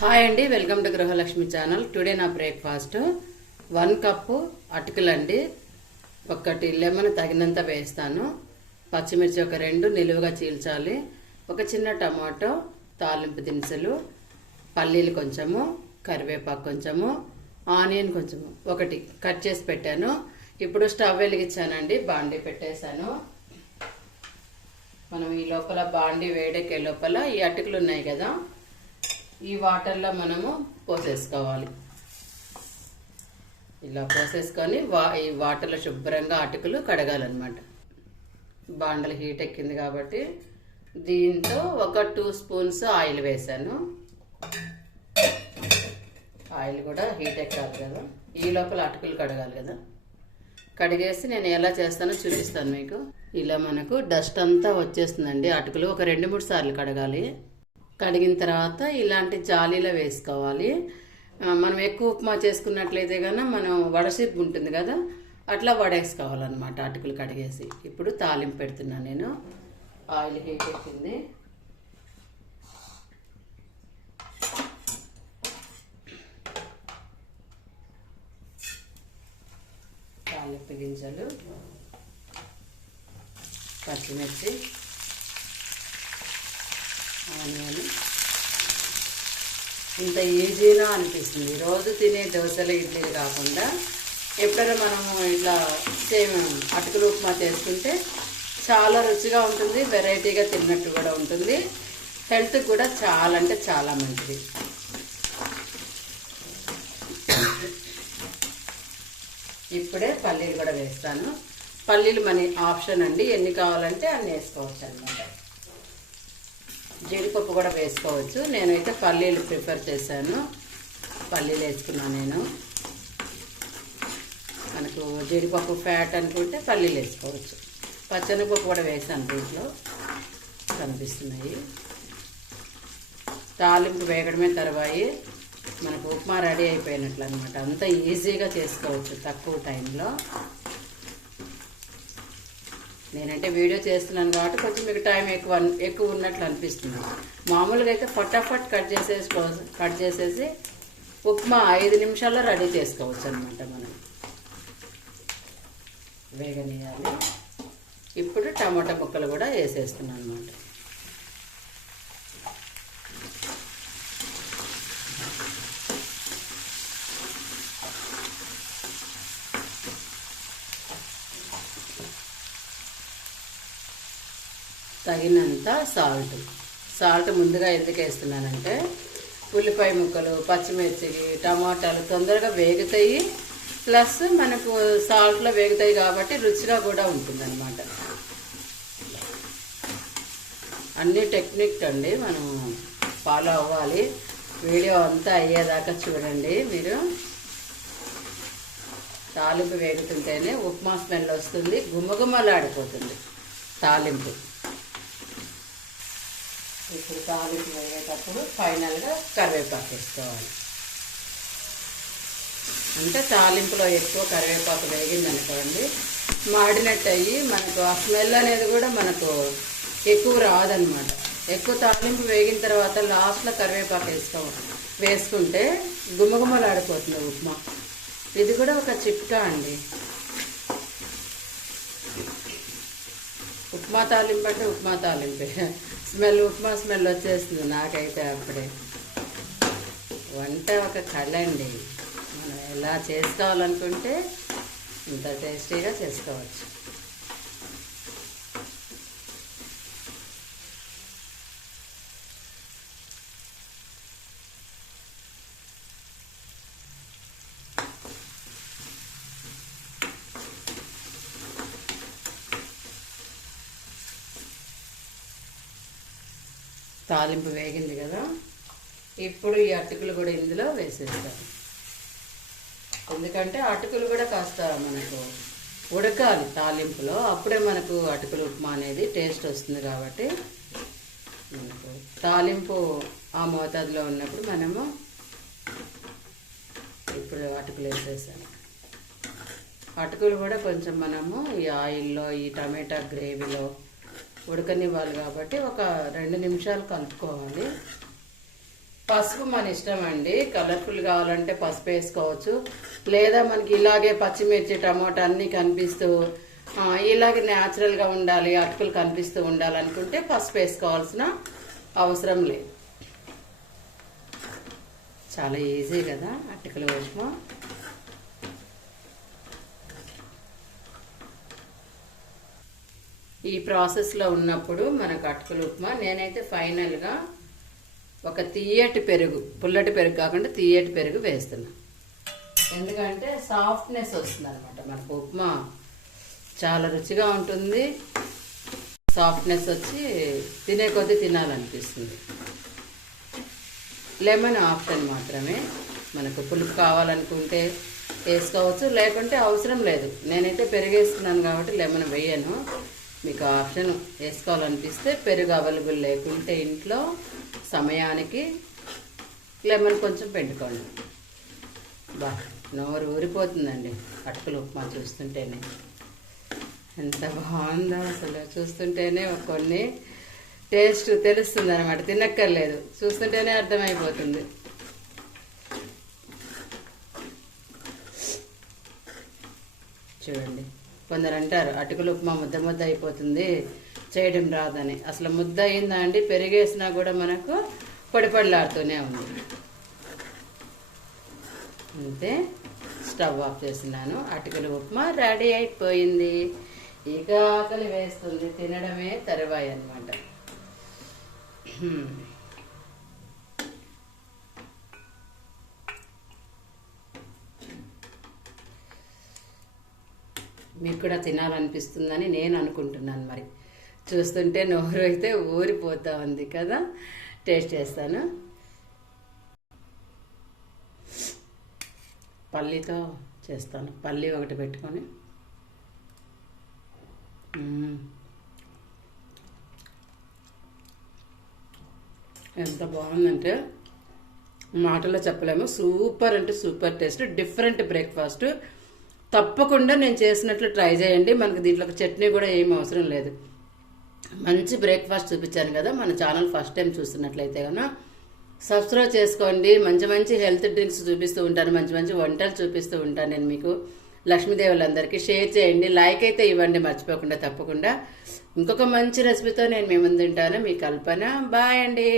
Hi అండి welcome to Gruhalakshmi channel today నా breakfast one cup అటుకులండి. ఒకటి లెమన్ తగినంత వేస్తాను. పచ్చిమిర్చి ఒక రెండు నిలువుగా చీల్చాలి. ఒక చిన్న టమాటో తాలింపు దినుసులు పల్లీలు కొంచెము కరివేపాకు కొంచెము ఆనియన్ కొంచెము. ఒకటి కట్ చేసి పెట్టాను. ఇప్పుడు స్టవ్ వెలిగించానండి బాండీ పెట్టేశాను. మనం ఈ లోపల బాండీ వేడెక్కే లోపల ఈ అటుకులు ఉన్నాయి కదా ఈ వాటర్లో మనము పోసేసుకోవాలి. ఇలా పోసేసుకొని వా ఈ వాటర్లో శుభ్రంగా అటుకులు కడగాలన్నమాట. బాండలు హీట్ ఎక్కింది కాబట్టి దీంతో ఒక టూ స్పూన్స్ ఆయిల్ వేసాను. ఆయిల్ కూడా హీట్ ఎక్కాలి కదా. ఈ లోపల అటుకులు కడగాలి కదా. కడిగేసి నేను ఎలా చేస్తానో చూపిస్తాను మీకు. ఇలా మనకు డస్ట్ అంతా వచ్చేస్తుందండి. అటుకులు ఒక రెండు మూడు సార్లు కడగాలి. కడిగిన తర్వాత ఇలాంటి జాలీలో వేసుకోవాలి. మనం ఎక్కువ ఉప్మా చేసుకున్నట్లయితే కనుక మనం వడసిప్పు ఉంటుంది కదా అట్లా వడేసుకోవాలన్నమాట అటుకులు కడిగేసి. ఇప్పుడు తాలింపు పెడుతున్నాను నేను. ఆయిల్ హీట్ ఎక్కింది. తాలింపు గింజలు పచ్చిమిర్చి ఆనియన్. ఇంత ఈజీగా అనిపిస్తుంది. రోజు తినే దోశలు ఇడ్లీలు కాకుండా ఎప్పుడైనా మనము ఇట్లా సేమ్ అటుకులు ఉప్మా చేసుకుంటే చాలా రుచిగా ఉంటుంది వెరైటీగా తిన్నట్టు కూడా ఉంటుంది. హెల్త్ కూడా చాలా అంటే చాలా మంచిది. ఇప్పుడే పల్లీలు కూడా వేస్తాను. పల్లీలు మన ఆప్షన్ అండి. ఎన్ని కావాలంటే అన్ని వేసుకోవచ్చు అనమాట జీడిపప్పు కూడా వేసుకోవచ్చు. నేనైతే పల్లీలు ప్రిఫర్ చేశాను. పల్లీలు వేసుకున్నాను నేను. మనకు జీడిపప్పు ఫ్యాట్ అనుకుంటే పల్లీలు వేసుకోవచ్చు. పచ్చనిపప్పు కూడా వేసాను దీంట్లో. కనిపిస్తున్నాయి. తాలింపు వేగడమే తర్వాయి. మనకు ఉప్మా రెడీ అయిపోయినట్లు అనమాట అంత ఈజీగా చేసుకోవచ్చు తక్కువ టైంలో. నేనంటే వీడియో చేస్తున్నాను కాబట్టి కొంచెం మీకు టైం ఎక్కువ ఎక్కువ ఉన్నట్లు అనిపిస్తుంది. మామూలుగా అయితే ఫటాఫట్ కట్ చేసేసి కట్ చేసేసి ఉప్మా ఐదు నిమిషాల్లో రెడీ చేసుకోవచ్చు అనమాట మనం. వేగనీయాలి ఇప్పుడు టమాటా ముక్కలు కూడా వేసేస్తున్నాను అనమాట తగినంత సాల్ట్. సాల్ట్ ముందుగా ఎందుకు వేస్తున్నానంటే ఉల్లిపాయ ముక్కలు పచ్చిమిర్చి టమాటాలు తొందరగా వేగుతాయి. ప్లస్ మనకు సాల్ట్లో వేగుతాయి కాబట్టి రుచిగా కూడా ఉంటుందన్నమాట. అన్ని టెక్నిక్ అండి మనం ఫాలో అవ్వాలి. వీడియో అంతా అయ్యేదాకా చూడండి మీరు. తాలింపు వేగుతుంటేనే ఉప్మా స్మెల్ వస్తుంది గుమ్మగుమ్మలాడిపోతుంది తాలింపు. ఇప్పుడు తాలింపు వేసేటప్పుడు ఫైనల్గా కరివేపాకు వేసుకోవాలి. అంటే తాలింపులో ఎక్కువ కరివేపాకు వేగిందనుకోండి మాడినట్టు అయ్యి మనకు ఆ స్మెల్ అనేది కూడా మనకు ఎక్కువ రాదనమాట. ఎక్కువ తాలింపు వేగిన తర్వాత లాస్ట్లో కరివేపాకు వేసుకో వేసుకుంటే గుమగుమలాడిపోతుంది ఉప్మా. ఇది కూడా ఒక చిట్కా అండి. ఉప్మా తాలింపు అంటే ఉప్మా తాలింపే. స్మెల్ ఉప్మా స్మెల్ వచ్చేస్తుంది నాకైతే అప్పుడే. వంట ఒక కళ అండి. మనం ఎలా చేసుకోవాలనుకుంటే ఇంత టేస్టీగా చేసుకోవచ్చు. తాలింపు వేగింది కదా ఇప్పుడు ఈ అటుకులు కూడా ఇందులో వేసేస్తాం. ఎందుకంటే అటుకులు కూడా కాస్త మనకు ఉడకాలి తాలింపులో అప్పుడే మనకు అటుకులు ఉప్మా అనేది టేస్ట్ వస్తుంది కాబట్టి మనకు తాలింపు ఆ మోతాదులో ఉన్నప్పుడు మనము ఇప్పుడు అటుకులు వేసేసాము అటుకులు కూడా కొంచెం మనము ఈ ఆయిల్లో ఈ టమాటా గ్రేవీలో ఉడకనివ్వాలి కాబట్టి ఒక రెండు నిమిషాలు కలుపుకోవాలి. పసుపు మన ఇష్టం అండి. కలర్ఫుల్ కావాలంటే పసుపు వేసుకోవచ్చు. లేదా మనకి ఇలాగే పచ్చిమిర్చి టమాటా అన్నీ కనిపిస్తూ ఇలాగే న్యాచురల్గా ఉండాలి అటుకులు కనిపిస్తూ ఉండాలనుకుంటే పసుపు వేసుకోవాల్సిన అవసరం లేదు. చాలా ఈజీ కదా అటుకుల ఉప్మా ఈ ప్రాసెస్లో ఉన్నప్పుడు మనకు అటుకులు ఉప్మా నేనైతే ఫైనల్గా ఒక తీయటి పెరుగు పుల్లటి పెరుగు కాకుండా తీయటి పెరుగు వేస్తున్నా. ఎందుకంటే సాఫ్ట్నెస్ వస్తుంది అనమాట మనకు ఉప్మా చాలా రుచిగా ఉంటుంది. సాఫ్ట్నెస్ వచ్చి తినే కొద్దీ తినాలనిపిస్తుంది. లెమన్ ఆప్షన్ మాత్రమే. మనకు పులుపు కావాలనుకుంటే వేసుకోవచ్చు. లేకుంటే అవసరం లేదు. నేనైతే పెరుగు కాబట్టి లెమన్ వేయను. మీకు ఆప్షన్ వేసుకోవాలనిపిస్తే పెరుగు అవైలబుల్ లేకుంటే ఇంట్లో సమయానికి లెమన్ కొంచెం పెట్టుకోండి. బా నోరు ఊరిపోతుందండి. అటుకులు ఉప్మా చూస్తుంటేనే. ఎంత బాగుందో అసలు చూస్తుంటేనే కొన్ని టేస్ట్ తెలుస్తుంది అనమాట తినక్కర్లేదు. చూస్తుంటేనే అర్థమైపోతుంది. చూడండి. కొందరు అంటారు అటుకులు ఉప్మా ముద్ద ముద్ద అయిపోతుంది చేయడం రాదని. అసలు ముద్ద అయిందా అండి? పెరిగేసినా కూడా మనకు పొడిపడలాడుతూనే ఉంది. అంతే స్టవ్ ఆఫ్ చేస్తున్నాను. అటుకుల ఉప్మా రెడీ అయిపోయింది. ఇక ఆకలి వేస్తుంది తినడమే తరువాయి అనమాట మీకు కూడా తినాలనిపిస్తుందని నేను అనుకుంటున్నాను మరి. చూస్తుంటే నోరు అయితే ఊరిపోతా ఉంది కదా. టేస్ట్ చేస్తాను. పల్లీతో చేస్తాను. పల్లి ఒకటి పెట్టుకొని. ఎంత బాగుందంటే మాటలో చెప్పలేము. సూపర్ అంటే సూపర్ టేస్ట్. Different breakfast. తప్పకుండా నేను చేసినట్లు ట్రై చేయండి. మనకి దీంట్లో చట్నీ కూడా ఏం అవసరం లేదు. మంచి బ్రేక్ఫాస్ట్ చూపించాను కదా మన ఛానల్ ఫస్ట్ టైం చూస్తున్నట్లయితే కనుక సబ్స్క్రైబ్ చేసుకోండి. మంచి మంచి హెల్త్ డ్రింక్స్ చూపిస్తూ ఉంటాను. మంచి మంచి వంటలు చూపిస్తూ ఉంటాను నేను మీకు. లక్ష్మీదేవులందరికీ షేర్ చేయండి. లైక్ అయితే ఇవ్వండి మర్చిపోకుండా తప్పకుండా. ఇంకొక మంచి రెసిపీతో నేను మీ ముందు ఉంటాను. మీ కల్పన. బాయ్ అండి.